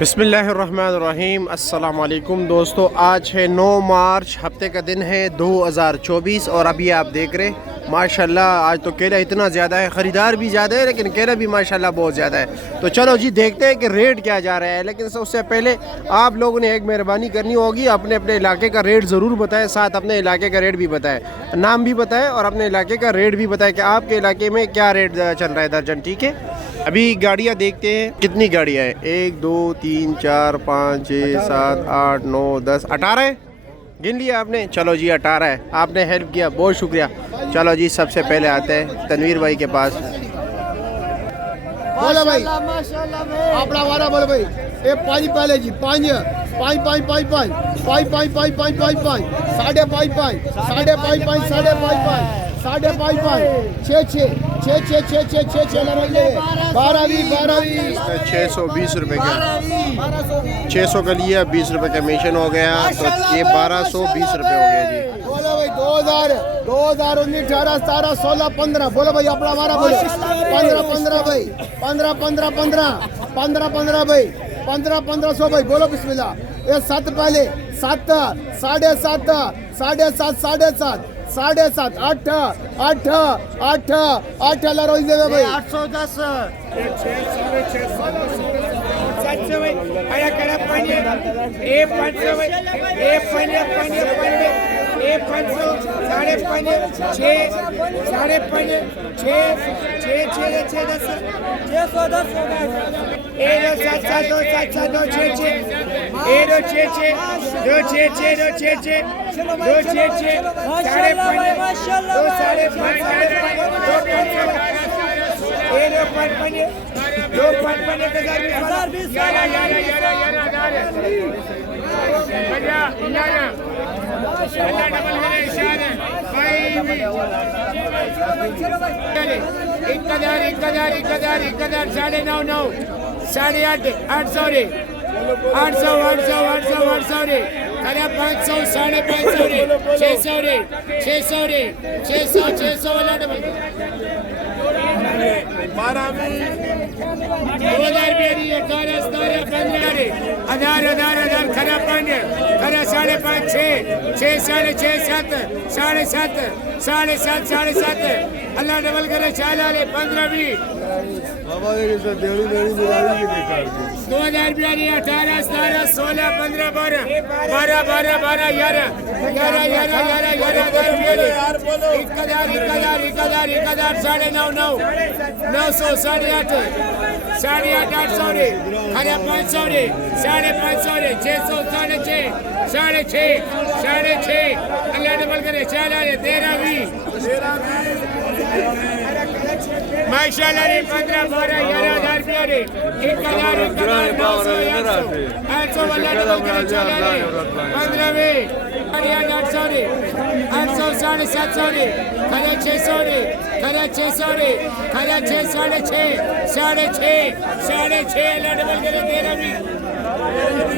बिस्मिल्लाहिर्रहमानिर्रहीम। अस्सलाम वालेकुम दोस्तों, आज है 9 मार्च, हफ्ते का दिन है 2024 और अभी आप देख रहे हैं माशाल्लाह आज तो केला इतना ज़्यादा है, ख़रीदार भी ज़्यादा है लेकिन केला भी माशाल्लाह बहुत ज़्यादा है। तो चलो जी देखते हैं कि रेट क्या जा रहा है, लेकिन उससे पहले आप लोगों ने एक मेहरबानी करनी होगी, अपने अपने इलाके का रेट ज़रूर बताएं, साथ अपने इलाके का रेट भी बताएं, नाम भी बताएं और अपने इलाके का रेट भी बताएं कि आपके इलाके में क्या रेट चल रहा है दर्जन। ठीक है, अभी गाड़ियाँ देखते हैं कितनी गाड़ियाँ हैं। 1 2 3 4 5 6 7 8 9 10 18 गिन लिया आपने। चलो जी 18 है, आपने हेल्प किया, बहुत शुक्रिया। चलो जी सबसे पहले आते हैं तनवीर भाई के पास। बोलो भाई अपना वाला बोलो भाई। ए पाँच पहले जी, पाँच पाँच पाँच पाँच पाँच पाँच पाँच पाँच पाँच पाँच पाँच साढ़े पाँच पाँच साढ़े पाँच पाँच साढ़े पाँच पाँच साढ़े पाँच पाँच छः छः छः छः छः छः छः छः लगे 12 620 रुपये का 600 का लिया, 20 रुपये कमीशन हो गया, तो ये 1220 रुपये हो गया जी। बोलो भाई 2000 19 18 17 16 15 बोलो भाई अपना हमारा बोलो 15 भाई 15 भाई 1500 भाई बोलो बिस्मिल्लाह। ये 7 पहले 7 साढ़े 7 साढ़े 7 साढ़े 7 साढ़े 7 8 8 8 8 रोज दे भाई 810 साढ़े 9 साढ़े 8 800 रे 800 खरा 500 साढ़े 500 रे 600 रे 600 वाला डबल 2000 रुपये 18 17 15 रे 1000 खरा 5 खरा 5.5 6 साढ़े 6 7 साढ़े 7 साढ़े 7 अल्लाह डबल करे 4 15 20 2000 रुपये 18 17 16 15 12 11 1000 साढ़े 9 900 साढ़े 8 800 रे खरा 500 रे साढ़े 500 रे 600 साढ़े 6 अल्लाह डबल करे 4 13 20 माशाल्लाह रे 15 12 11000 रुपये रे 1000 800 वाला डबल करे 15 20 800 रे 800 साढ़े 700 रे खरा 600 रे खरा 6 साढ़े 6 अल्लाह डबल करे 13 20